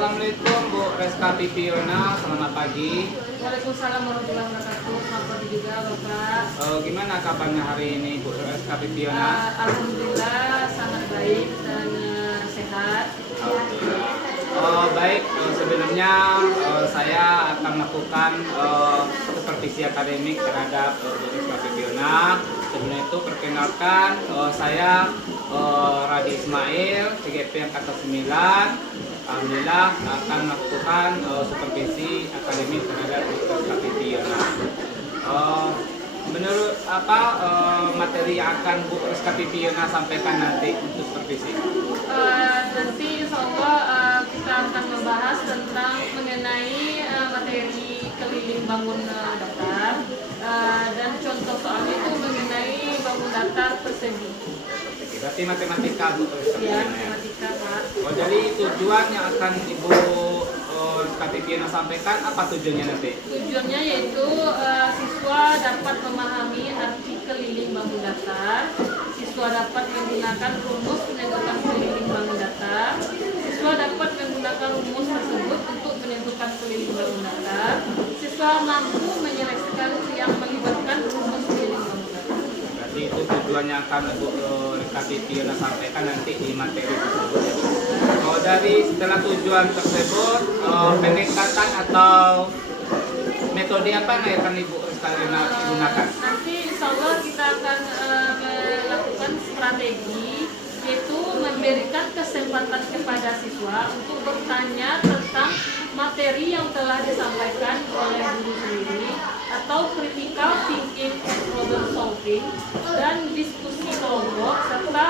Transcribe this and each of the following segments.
Assalamualaikum Bu Reska Pipiona, selamat pagi. Waalaikumsalam warahmatullahi wabarakatuh. Selamat pagi juga Bapak. Gimana kabarnya hari ini Bu Reska Pipiona? Alhamdulillah sangat baik dan sehat. Alhamdulillah. Baik, sebelumnya saya akan melakukan supervisi akademik terhadap Bu Reska Pipiona. Sebelum itu perkenalkan, saya Radi Ismail, CGP Angkatan 9. Alhamdulillah akan melakukan supervisi akademik terhadap Bu Reska Pipiona. Menurut materi yang akan Bu Reska Pipiona sampaikan nanti untuk supervisi? Nanti insya Allah kita akan membahas tentang mengenai materi keliling bangun datar dan contoh soalnya itu mengenai bangun datar persegi. Berarti matematika Bu Reska Ya, Pipiona. matematika Pak. Jadi tujuan yang akan Ibu Reska Pipiona sampaikan apa tujuannya nanti? Tujuannya yaitu siswa dapat memahami arti keliling bangun datar, siswa dapat menggunakan rumus menentukan keliling bangun datar, siswa dapat menggunakan rumus tersebut untuk menentukan keliling bangun datar, siswa mampu menyelesaikan yang melibatkan rumus keliling bangun datar. Berarti itu tujuan yang akan Bu Reska Pipiona sampaikan nanti di materi tersebut. Dari setelah tujuan tersebut, pendekatan atau metode apa yang akan Ibu Reska gunakan? Nanti insya Allah kita akan melakukan strategi, yaitu memberikan kesempatan kepada siswa untuk bertanya tentang materi yang telah disampaikan oleh guru sendiri, atau critical thinking and problem solving, dan diskusi kelompok, serta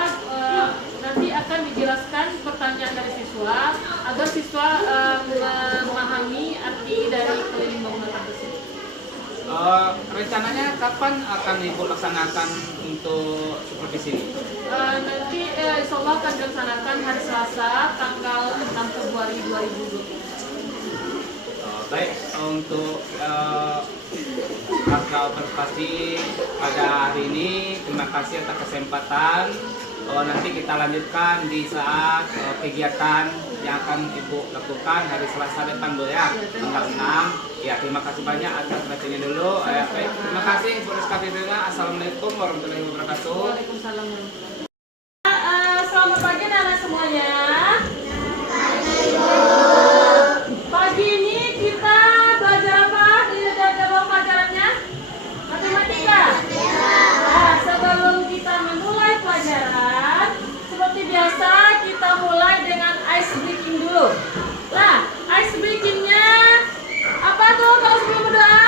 nanti akan dijelaskan pertanyaan dari siswa agar siswa memahami arti dari keliling bangunan tersebut. Rencananya kapan akan Ibu laksanakan untuk supervisi ini? Nanti insya Allah akan dilaksanakan hari Selasa tanggal 6 Februari 2020. Baik, untuk kakak observasi pada hari ini, terima kasih atas kesempatan. Nanti kita lanjutkan di saat kegiatan yang akan Ibu lakukan hari Selasa depan Bu ya, tanggal 6. Ya, terima kasih banyak atas perhatiannya dulu. Baik, terima kasih Bu Reska Pipiona. Assalamualaikum warahmatullahi wabarakatuh. Waalaikumsalam warahmatullahi wabarakatuh. Selamat pagi anak semuanya. Pagi ini kita belajar apa? Di dalam pelajarannya matematika. Nah, sebelum kita memulai pelajaran, seperti biasa kita mulai dengan ice breaking dulu. Nah, ice breakingnya apa tuh kalau sebelum berdoa?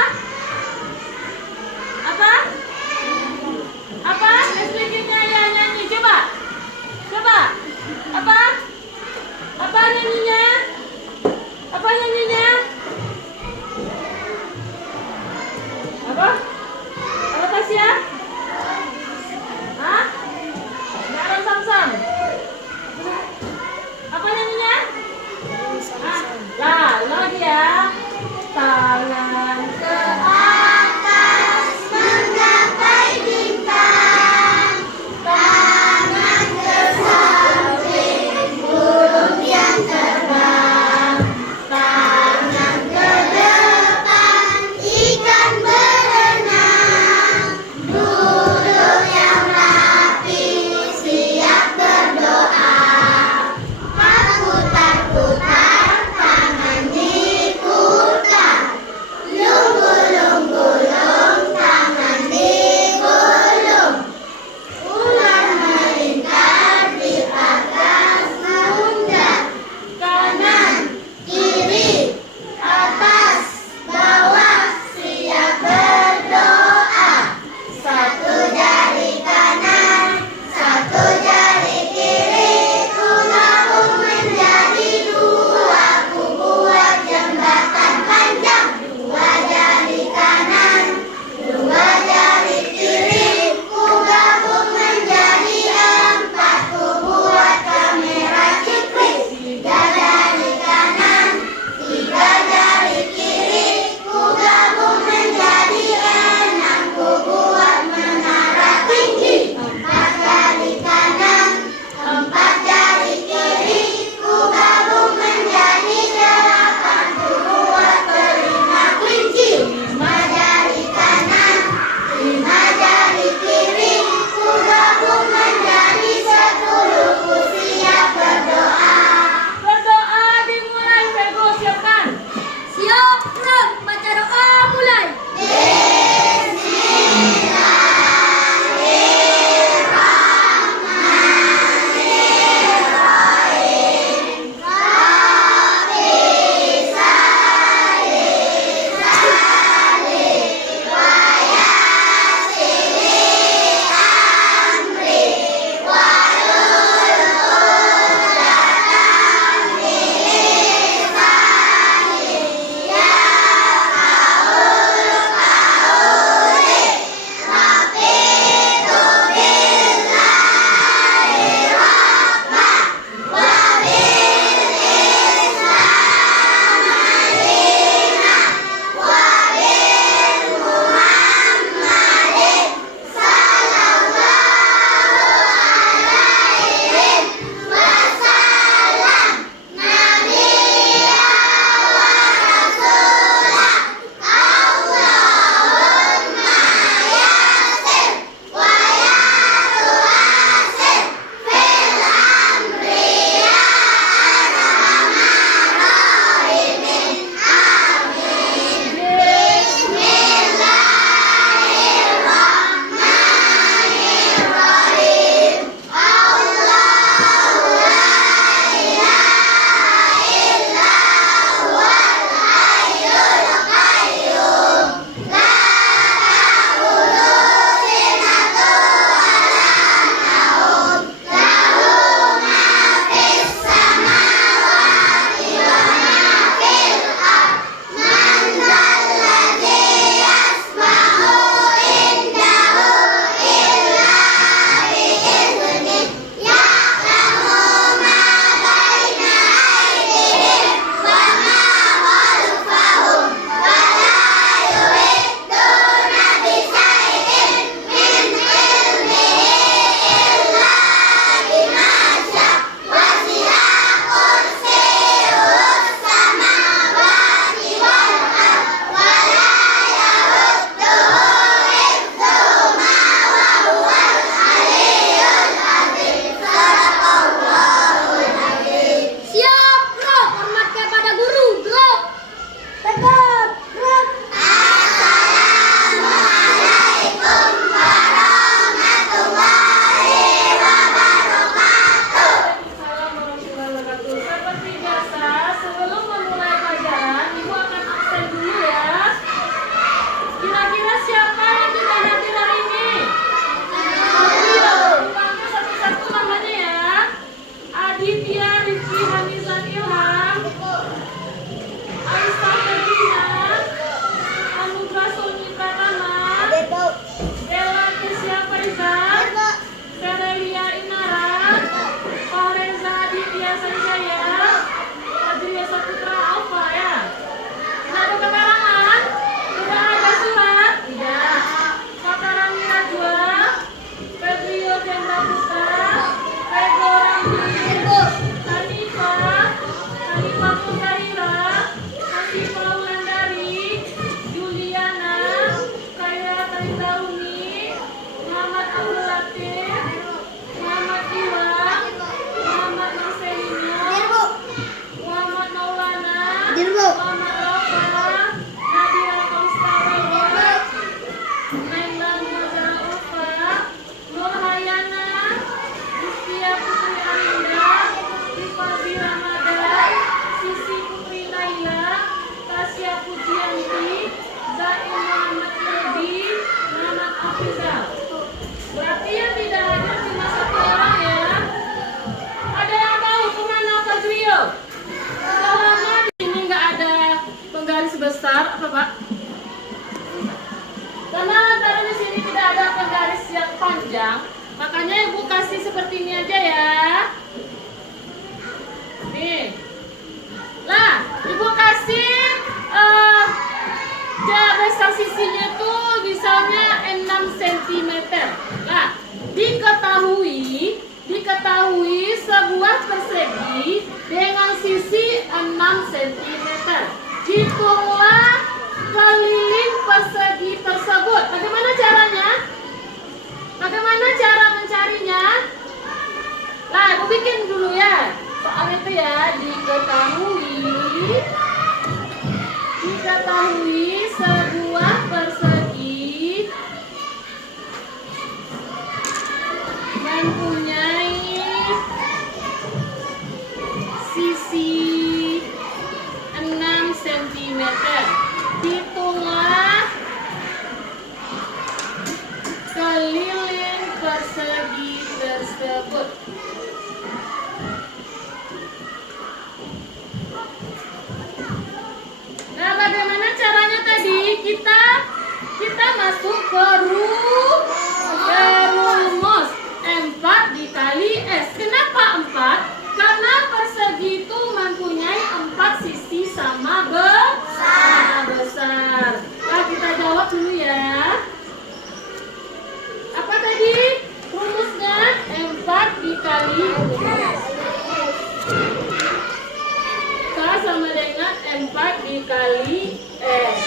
Apa? Apa? Ice breakingnya ya nyanyi, coba. Coba. Apa? Apa nyanyinya? Apa nyanyinya? Apa? Apa Tasya? Hah? Garam Samsam. Apa nyanyinya? Lah, lagi ya. Tangan ke atas menggapai bintang. Tangan ke samping burung yang terbang. apa Pak? Karena antara di sini tidak ada penggaris yang panjang, makanya Ibu kasih seperti ini aja ya. Nih. Lah, Ibu kasih besar sisinya tuh misalnya 6 cm. Lah, diketahui sebuah persegi dengan sisi 6 cm. Hitunglah keliling persegi tersebut. Bagaimana caranya? Bagaimana cara mencarinya? Nah, Ibu bikin dulu ya. Soal itu ya, diketahui sebuah persegi mempunyai sisi 6 cm. Hitunglah keliling persegi tersebut. Nah, bagaimana caranya tadi? Kita masuk ke rumus 4 dikali S. Kenapa 4? Karena persegi itu mempunyai 4 sisi sama besar. Nah, kita jawab dulu ya. Apa tadi rumusnya? 4 dikali K sama dengan 4 dikali S.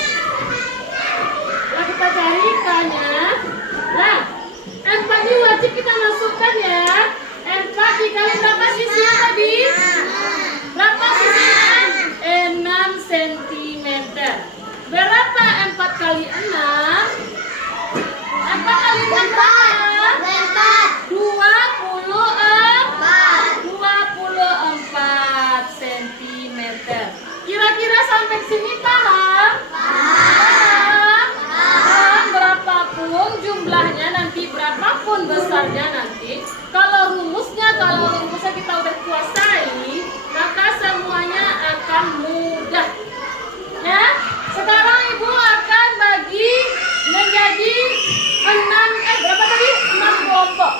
Nah, kita cari K-nya. Nah, 4 ini wajib kita masukkan ya. 4 dikali berapa sisinya tadi? Berapa sisinya? 6 cm. Berapa 4 kali 6? 4 kali 6 berapa? 24 cm. Kira-kira sampai sini paham? Paham berapapun jumlahnya nanti, berapapun besarnya nanti. Kalau rumusnya kita udah kuasai, maka semuanya akan mudah. Ya, sekarang Ibu akan bagi menjadi 6 kelompok.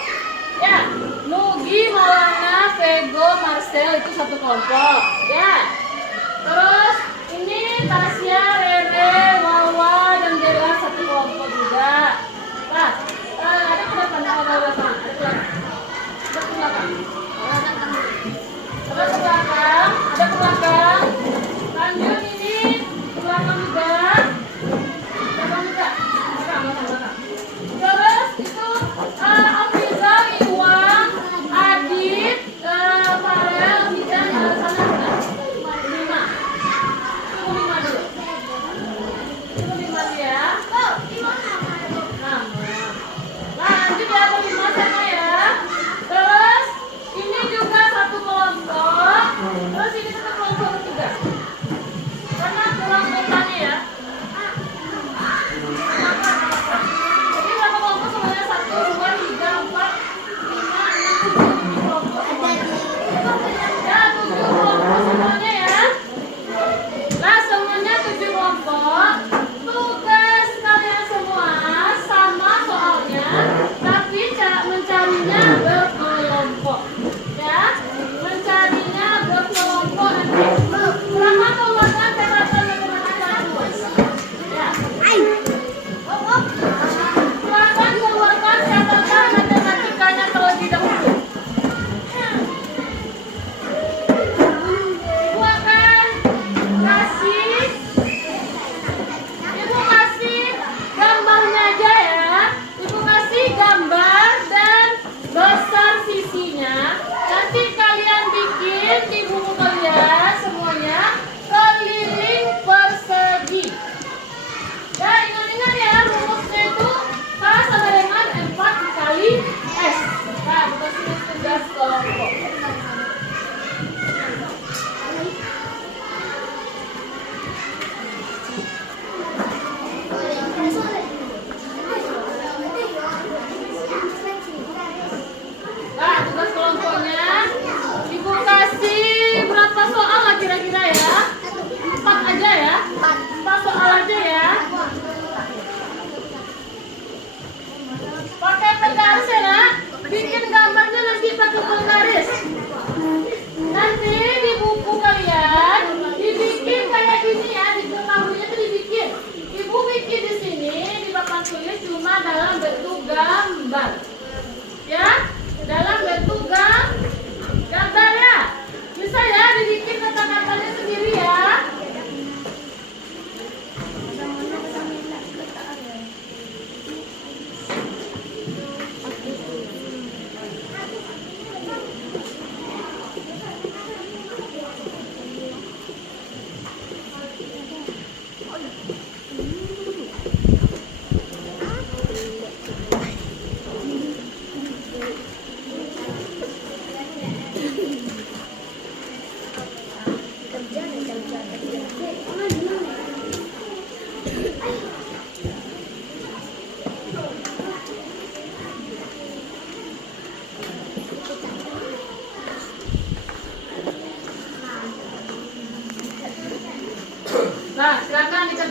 Ya, Nugi, Maulana, Vego, Marcel itu satu kelompok. Ya. Terus ini Tasya, Rere, Wawa, dan Bella satu kelompok juga. Nah, ada ke depan, ada ke belakang. Terus ke belakang, ada ke belakang. Lanjut ini ke belakang juga. Belakang juga. Belakang. Terus itu Om Rizal, Iwan, Adit, Farel, Bidan, ada sana. 5. Tunggu 5 dulu. Tunggu 5 ya. Nah, lanjut ya ke 5 sama ya. Terus ini juga satu kelompok.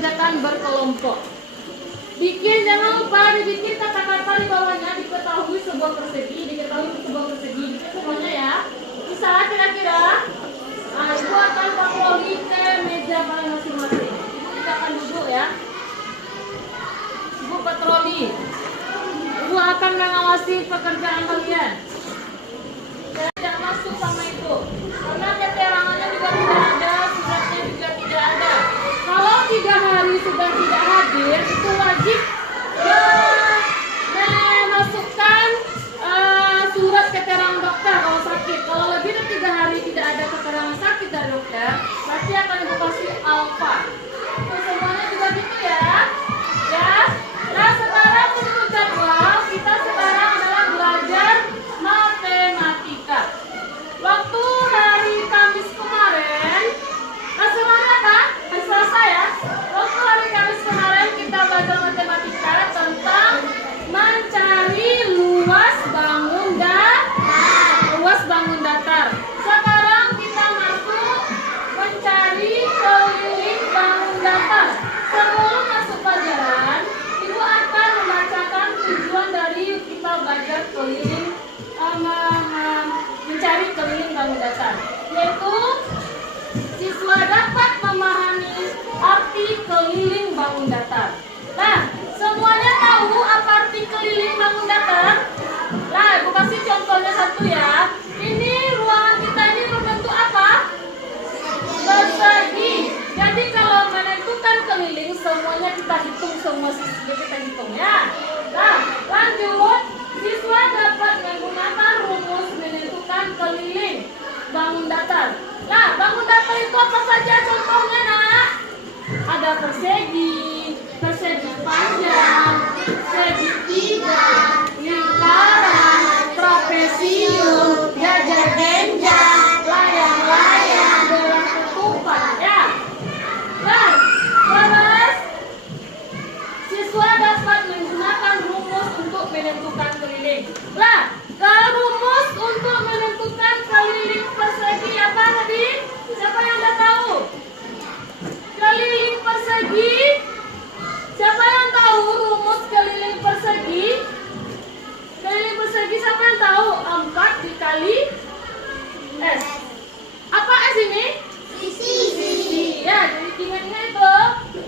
dikerjakan berkelompok. Bikin, jangan lupa dibikin kata-kata di bawahnya, diketahui sebuah persegi, bikin semuanya ya. Bisa kira-kira? Nah, ibu akan patroli ke meja kalian masing-masing. Ibu tidak akan duduk ya. Ibu patroli. Ibu akan mengawasi pekerjaan kalian. Tidak masuk sama itu. Karena keterangannya juga tidak ada, suratnya juga tidak ada. Kalau 3 hari sudah tidak hadir, itu wajib memasukkan surat keterangan dokter kalau sakit. Kalau lebih dari 3 hari tidak ada keterangan sakit dari dokter, berarti akan ibu kasih alfa. Itu semuanya juga gitu ya. Ya. Nah, sekarang untuk jadwal kita sekarang adalah belajar matematika. Waktu hari Kamis kemarin, semuanya kan? Hari Selasa ya. Waktu hari Kamis kemarin kita belajar matematika tentang mencari luas bangun datar. Sekarang kita masuk mencari keliling bangun datar. Sebelum masuk pelajaran, ibu akan membacakan tujuan dari kita belajar mencari keliling bangun datar, yaitu siswa dapat memahami arti keliling bangun datar. Nah, semuanya tahu apa arti keliling bangun datar? Nah, ibu kasih contohnya satu ya. Ini ruangan kita ini berbentuk apa? Persegi. Jadi kalau menentukan keliling, semuanya kita hitung, semua siswa kita hitung ya. Nah, lanjut. Siswa dapat menggunakan rumus menentukan keliling bangun datar. Nah, bangun datar itu apa saja contohnya, nak? Ada persegi panjang, segitiga, lingkaran, trapesium, jajar genjang, layang-layang, gelang ketupat, ya. Nah, terus siswa dapat menggunakan rumus untuk menentukan keliling. Nah, rumus untuk menentukan keliling persegi apa tadi? Siapa yang udah tahu? Keliling persegi. Siapa yang tahu rumus keliling persegi? Keliling persegi siapa yang tahu? 4 dikali S. Apa S ini? Sisi. Ya, jadi ingat-ingat itu.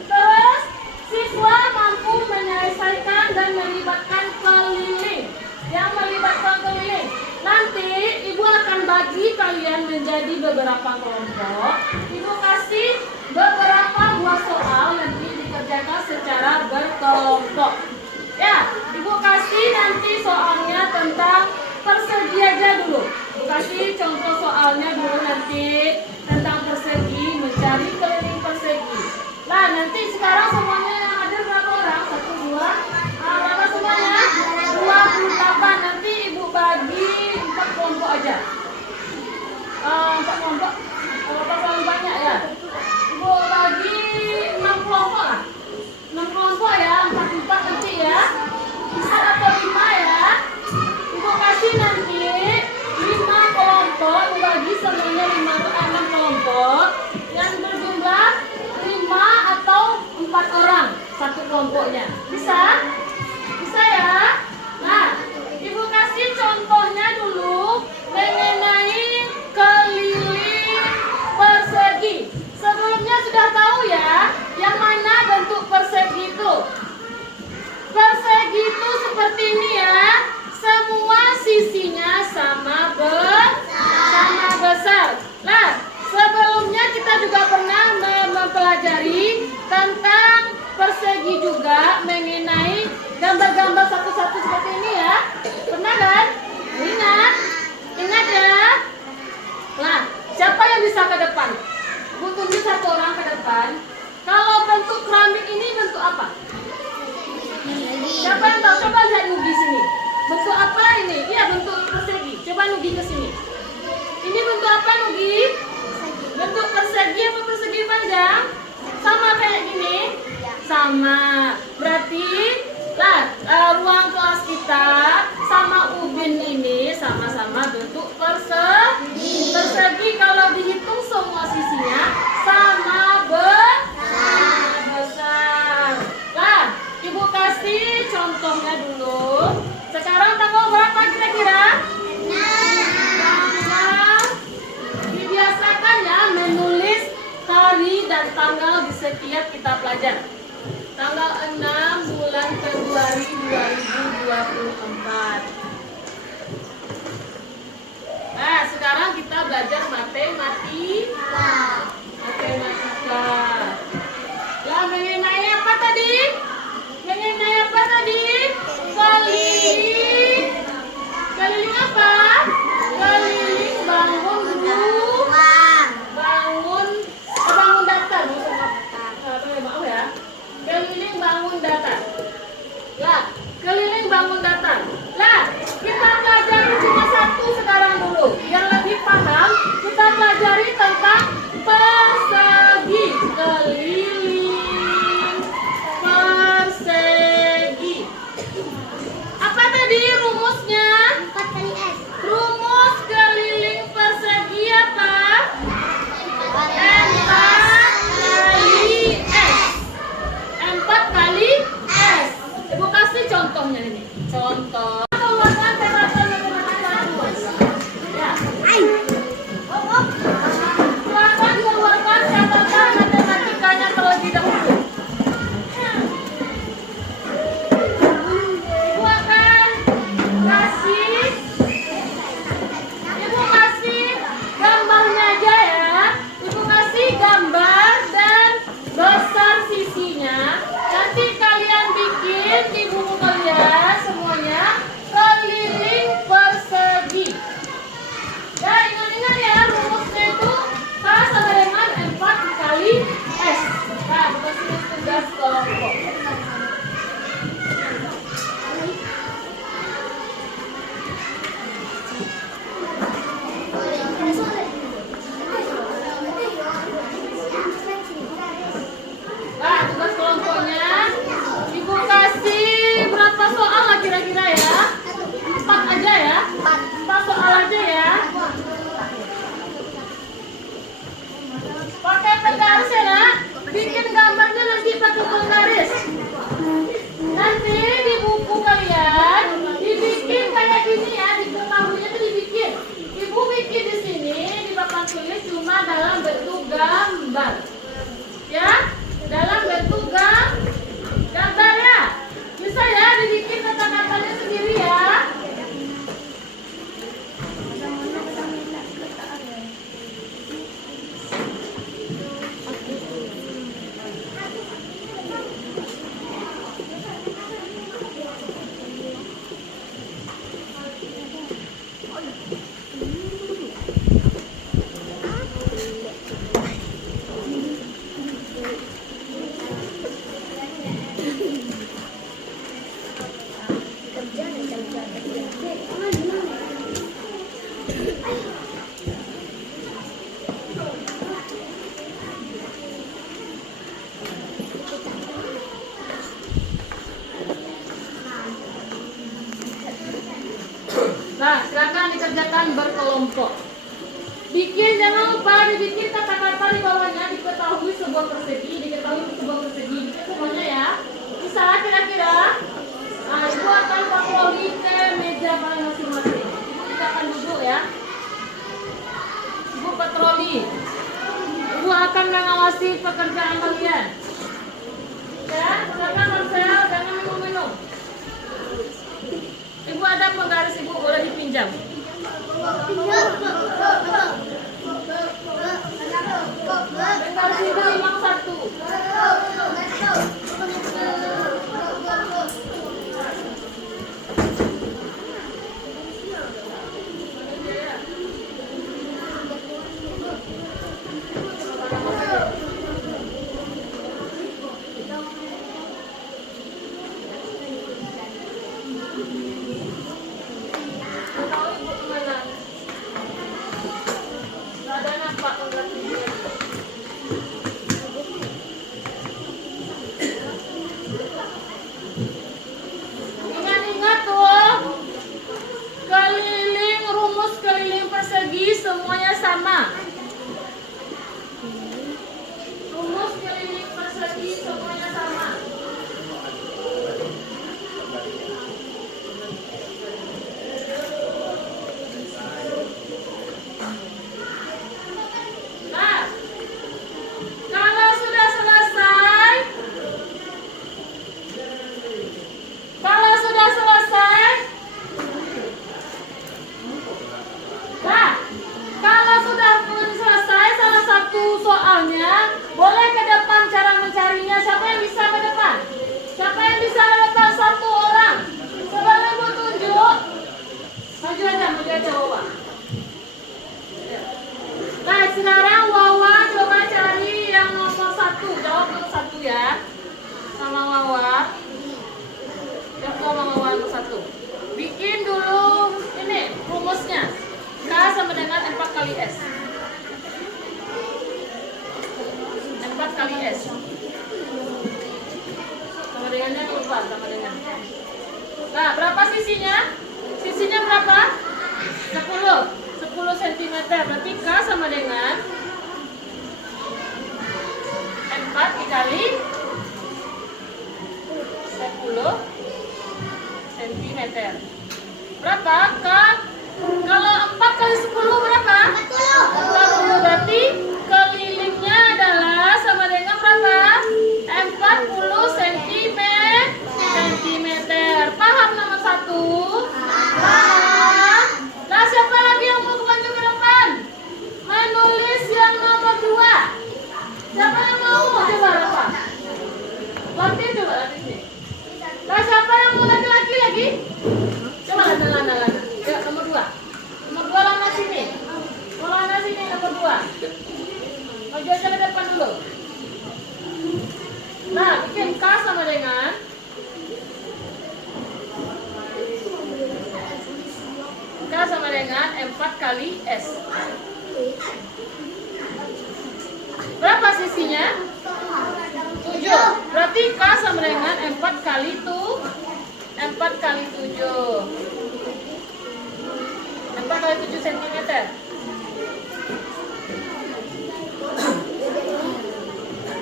Terus siswa mampu menyelesaikan dan melibatkan keliling. Yang melibatkan keliling. Nanti ibu akan bagi kalian menjadi beberapa kelompok. Ibu kasih beberapa buah soal nanti dikerjakan secara berkelompok. Ya, ibu kasih nanti soalnya tentang persegi aja dulu. Ibu kasih contoh soalnya dulu nanti tentang persegi, mencari keliling persegi. Nah, nanti sekarang semuanya yang hadir berapa orang? 1, 2, berapa semuanya? 28. Nanti ibu bagi 4 kelompok aja. 4 kelompok. Paling banyak ya. Ibu bagi 6 kelompok lah. 6 kelompok ya, 4 nanti ya. Bisa atau 5 ya. Ibu kasih nanti 5 kelompok, ibu bagi semuanya 6 kelompok yang berjumlah 5 atau 4 orang satu kelompoknya. Bisa? Bisa ya? Nah, ibu kasih contohnya dulu mengenai keliling persegi. Sebelumnya sudah tahu ya, yang mana bentuk persegi itu? Persegi itu seperti ini ya. Semua sisinya sama besar. Nah, sebelumnya kita juga pernah mempelajari tentang persegi juga mengenai gambar-gambar satu-satu seperti ini ya. Pernah kan? Ingat? Ingat ya? Nah, siapa yang bisa ke depan? Bu tunjuk 1 orang ke depan. Kalau bentuk keramik ini bentuk apa? Siapa yang tahu? Coba lihat Nugi sini. Bentuk apa ini? Iya, bentuk persegi. Coba Nugi ke sini. Ini bentuk apa Nugi? Bentuk persegi apa persegi panjang? Sama kayak gini? Sama. Berarti ruang kelas kita sama ubin ini sama-sama bentuk persegi. Kalau dihitung semua sisinya sama besar. dan tanggal di setiap kita pelajari. Tanggal 6 bulan Februari 2024. Nah, sekarang kita belajar matematika. Lah, mengenai apa tadi? Mengenai apa tadi? Keliling. Keliling apa? Keliling bangun rumah. Bangun datar. Maaf ya. Keliling bangun datar. Lah, keliling bangun datar. Lah, kita pelajari cuma satu sekarang dulu. Yang lebih paham, kita pelajari tentang persegi. Keliling persegi. Apa tadi rumusnya? 4 kali S. Rumus keliling persegi apa? 4 kali S. 4 kali S. Ibu kasih contohnya ini. Contoh. Keluarkan petakan matematika rumus. Ya. Keluarkan catatan matematikanya terlebih dahulu. Ibu kasih gambarnya aja ya. Ibu kasih gambar dan besar sisinya. Nanti kalian bikin di buku kalian semuanya keliling persegi. Dan ingat-ingat ya, rumusnya itu K sama dengan 4 dikali S. Nah, bukan tugas kelompok. Nah, tugas kelompoknya Ibu kasih berapa soal lah kira-kira ya? 4 aja ya? 4 soal aja ya? Pakai penggaris ya nak? Bikin gambarnya nanti pakai penggaris. Nanti di buku kalian dibikin kayak gini ya, di buku tahunya itu dibikin. Ibu bikin di sini di papan tulis cuma dalam bentuk gambar. Ya, dalam bentuk gambar ya. Bisa ya dibikin kata-katanya sendiri ya. Nah, silakan dikerjakan berkelompok. Bikin, jangan lupa dibikin kata-kata di bawahnya, diketahui sebuah persegi, bikin semuanya ya. Bisa kira-kira. Nah, ibu akan patroli ke meja kalian masing-masing. Ibu tidak akan duduk ya. Ibu patroli. Ibu akan mengawasi pekerjaan kalian. Ya, silakan Marcel, jangan minum-minum. Ibu ada penggaris, ibu boleh dipinjam. Penggaris ibu memang 1. Ada nampak penggaris ibu? soalnya, boleh ke depan cara mencarinya. Siapa yang bisa ke depan? Siapa yang bisa ke depan? Satu orang. Sebelum Ibu tunjuk, maju aja Wawa. Nah, sekarang Wawa coba cari yang nomor 1. Jawab nomor 1 ya. Sama Wawa. Jawab sama Wawa nomor 1. Bikin dulu ini rumusnya. K sama dengan 4 kali S. 4 kali S. Sama dengannya lupa, sama dengan. Nah, berapa sisinya? Sisinya berapa? 10 cm. Berarti K sama dengan 4 dikali 10 cm. Berapa? K? Kalau 4 kali 10 berapa? 40. Berarti kelilingnya adalah sama dengan berapa? 40 cm. Paham nomor 1? Paham. Nah, siapa lagi yang mau maju ke depan? Menulis yang nomor 2. Siapa yang mau? Coba apa? Latih coba latih sini. Nah, siapa yang mau laki-laki lagi? Coba lana. Ya, nomor 2. Nomor 2 lana sini. Mau lana sini nomor 2. Maju aja ke depan dulu. Nah, bikin K sama dengan K sama dengan 4 kali S. Berapa sisinya? 7. Berarti K sama dengan 4 kali 7. 4 kali 7 cm.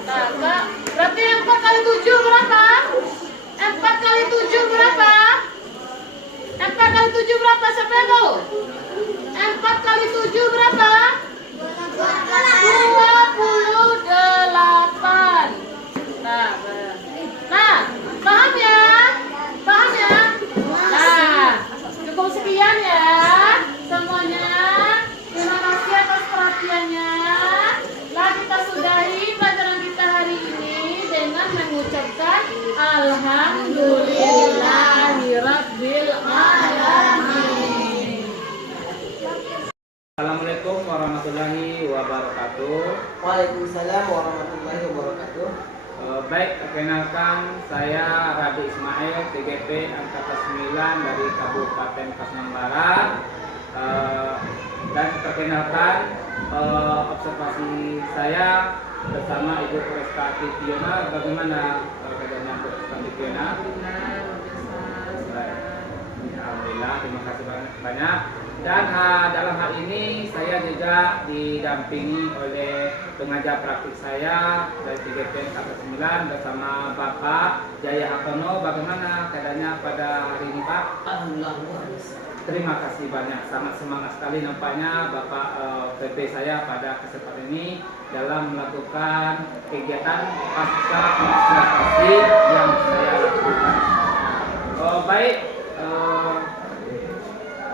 Nah, Kak, berarti 4 kali 7 berapa? 4 kali 7 berapa? 4 kali 7 berapa? Siapa yang tahu? 4 kali 7 berapa? 28. Nah, paham ya? Paham ya? Nah, cukup sekian ya semuanya. Terima kasih atas perhatiannya. Nah, kita sudahi pelajaran kita hari ini dengan mengucapkan Alhamdulillahirabbil alamin. Assalamualaikum warahmatullahi wabarakatuh. Waalaikumsalam warahmatullahi wabarakatuh. Baik, perkenalkan saya Rabi Ismail, TGP Angkatan 9 dari Kabupaten Pasaman Barat. Dan perkenalkan observasi saya bersama Ibu Prestati Fiona. Bagaimana keadaannya Bu Prestati Fiona? Alhamdulillah, terima kasih banyak. Dan dalam hal ini saya juga didampingi oleh pengajar praktik saya dari TGP Angkatan 9 bersama Bapak Jaya Hakono. Bagaimana keadaannya pada hari ini Pak? Alhamdulillah luar biasa. Terima kasih banyak, sangat semangat sekali nampaknya Bapak PP saya pada kesempatan ini dalam melakukan kegiatan pasca observasi yang saya lakukan. Baik,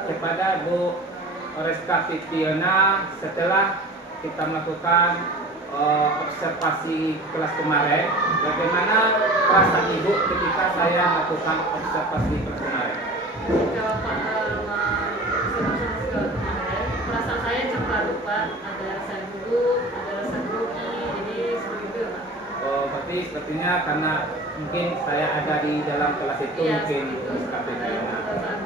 kepada Bu Reska Fiona, setelah kita melakukan observasi kelas kemarin, bagaimana perasaan Ibu ketika saya melakukan observasi kelas kemarin? Kalau perasaan saya cepat Pak, ada rasa gugup, ada rasa grogi, jadi seperti itu Pak. Oh, berarti sepertinya karena mungkin saya ada di dalam kelas itu, Iya, mungkin seperti itu. SKP saya.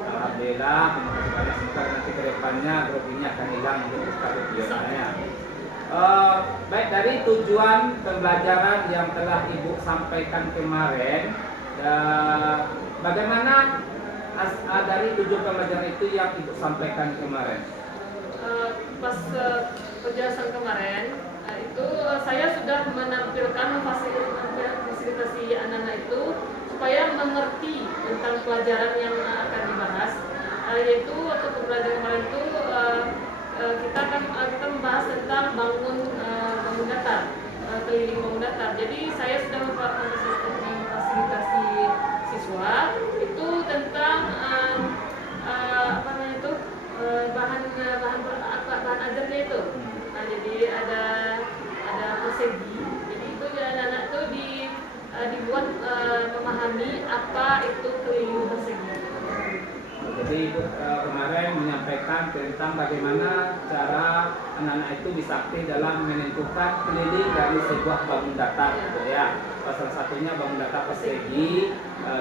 Alhamdulillah, terima kasih banyak. Semoga nanti ke depannya groginya akan hilang untuk SKP saya. Baik, dari tujuan pembelajaran yang telah Ibu sampaikan kemarin, bagaimana dari tujuan pembelajaran itu yang Ibu sampaikan kemarin? Pas penjelasan kemarin itu saya sudah menampilkan fasilitasi anak-anak itu supaya mengerti tentang pelajaran yang akan dibahas, yaitu waktu pembelajaran kemarin itu kita membahas tentang bangun datar, keliling bangun datar. Jadi saya sudah memfasilitasi siswa itu tentang bahan ajarnya itu. Nah, jadi ada apa itu keliling persegi. Jadi Ibu kemarin menyampaikan tentang bagaimana cara anak-anak itu bisa aktif dalam menentukan keliling dari sebuah bangun datar, gitu ya. Salah satunya bangun datar persegi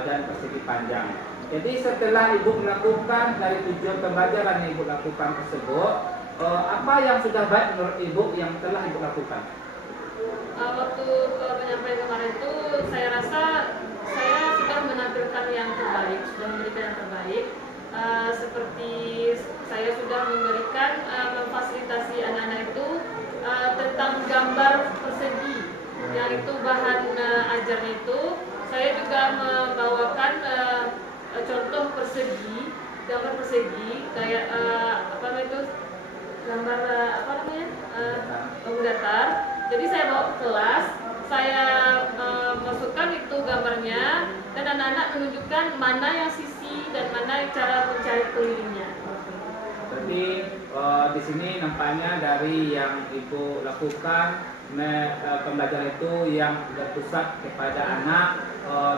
dan persegi panjang. Jadi setelah Ibu melakukan dari tujuan pembelajaran yang Ibu lakukan tersebut, apa yang sudah baik menurut Ibu yang telah Ibu lakukan? Waktu penyampaian kemarin itu saya rasa saya sudah menampilkan yang terbaik, sudah memberikan yang terbaik. Seperti saya sudah memberikan memfasilitasi anak-anak itu tentang gambar persegi, yang itu bahan ajarnya itu. Saya juga membawakan contoh persegi, gambar persegi kayak apa namanya itu, gambar apa namanya bangun datar. Jadi saya bawa ke kelas, saya masukkan itu gambarnya, dan anak-anak menunjukkan mana yang sisi dan mana cara mencari kelilingnya. Berarti di sini nampaknya dari yang Ibu lakukan pembelajaran itu yang berpusat kepada anak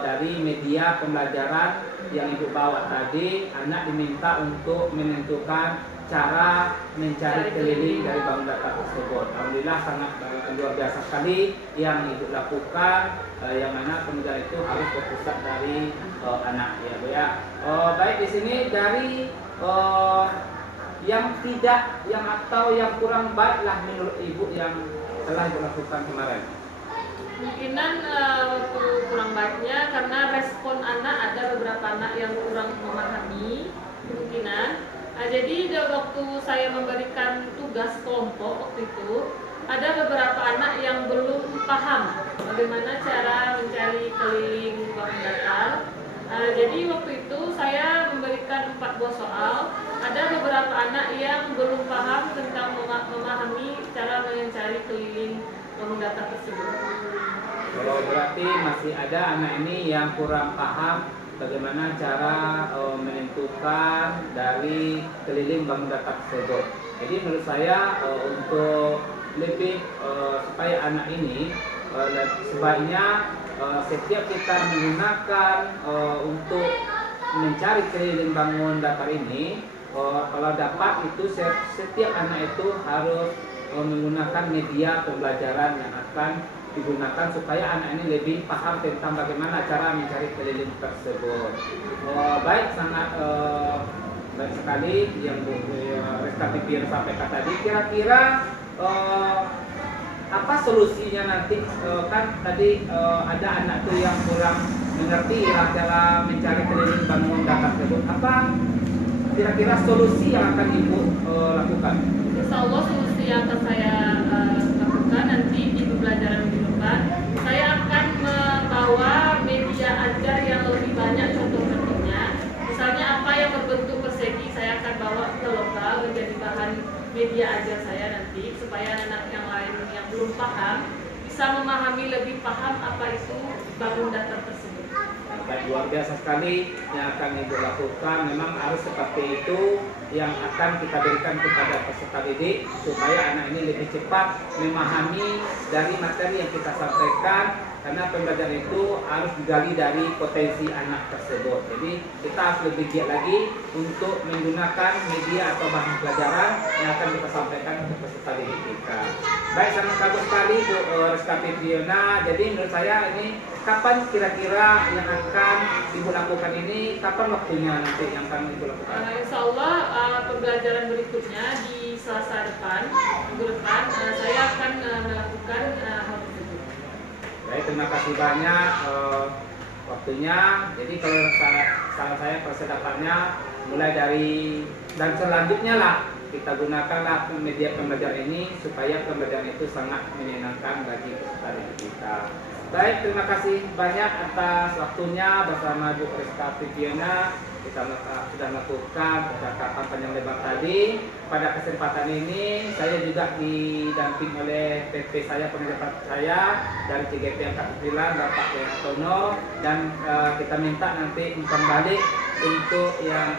dari media pembelajaran yang Ibu bawa tadi. Anak diminta untuk menentukan cara mencari keliling dari bangun datar tersebut. Alhamdulillah sangat luar biasa sekali yang Ibu lakukan, yang mana pembelajaran itu harus berpusat dari anak, ya Bu ya. Baik, di sini dari yang tidak, yang atau yang kurang baik lah menurut Ibu yang telah Ibu lakukan kemarin. Kemungkinan waktu kurang baiknya karena respon anak, ada beberapa anak yang kurang memahami kemungkinan. Jadi waktu saya memberikan tugas kelompok waktu itu, ada beberapa anak yang belum paham bagaimana cara mencari keliling bangun datar. Jadi waktu itu saya memberikan 4 buah soal. Ada beberapa anak yang belum paham tentang memahami cara mencari keliling bangun datar tersebut. Berarti masih ada anak ini yang kurang paham bagaimana cara menentukan dari keliling bangun datar tersebut. Jadi menurut saya untuk lebih supaya anak ini sebaiknya setiap kita menggunakan untuk mencari keliling bangun datar ini, kalau dapat itu setiap anak itu harus menggunakan media pembelajaran yang akan digunakan supaya anak ini lebih paham tentang bagaimana cara mencari keliling tersebut. Baik, sangat baik sekali yang Bu Rizka Pipir sampaikan tadi. Kira-kira apa solusinya nanti? Kan tadi ada anak tuh yang kurang mengerti lah cara mencari keliling bangun datar tersebut. Apa kira-kira solusi yang akan Ibu lakukan? Insya Allah solusi yang akan saya lakukan nanti di pembelajaran minggu depan, saya akan membawa media ajar yang lebih banyak contoh-contohnya. Misalnya apa yang berbentuk persegi, saya akan bawa ke lokal menjadi bahan media ajar saya nanti, supaya anak yang lain yang belum paham bisa memahami lebih paham apa itu bangun datar tersebut. Baik, luar biasa sekali yang akan Ibu lakukan. Memang harus seperti itu yang akan kita berikan kepada peserta didik supaya anak ini lebih cepat memahami dari materi yang kita sampaikan, karena pembelajaran itu harus digali dari potensi anak tersebut. Jadi kita harus lebih giat lagi untuk menggunakan media atau bahan pelajaran yang akan kita sampaikan ke peserta didik kita. Baik, sangat bagus sekali Bu Rizka Fitriona. Jadi menurut saya ini kapan kira-kira yang akan Ibu lakukan ini, kapan waktunya nanti yang akan Ibu lakukan? Insya Allah pembelajaran berikutnya di Selasa depan, minggu depan, saya akan melakukan hal tersebut. Baik, terima kasih banyak waktunya. Jadi kalau saran saya persiapannya mulai dari dan selanjutnya lah kita gunakanlah media pembelajaran ini supaya pembelajaran itu sangat menyenangkan bagi peserta didik kita. Baik, terima kasih banyak atas waktunya bersama Bu Rizka Fitriona. Kita sudah melakukan percakapan panjang lebar tadi. Pada kesempatan ini saya juga didamping oleh PP saya, peneliti saya dari CGP Angkat 9, Bapak Tono, dan kita minta nanti umpan balik untuk yang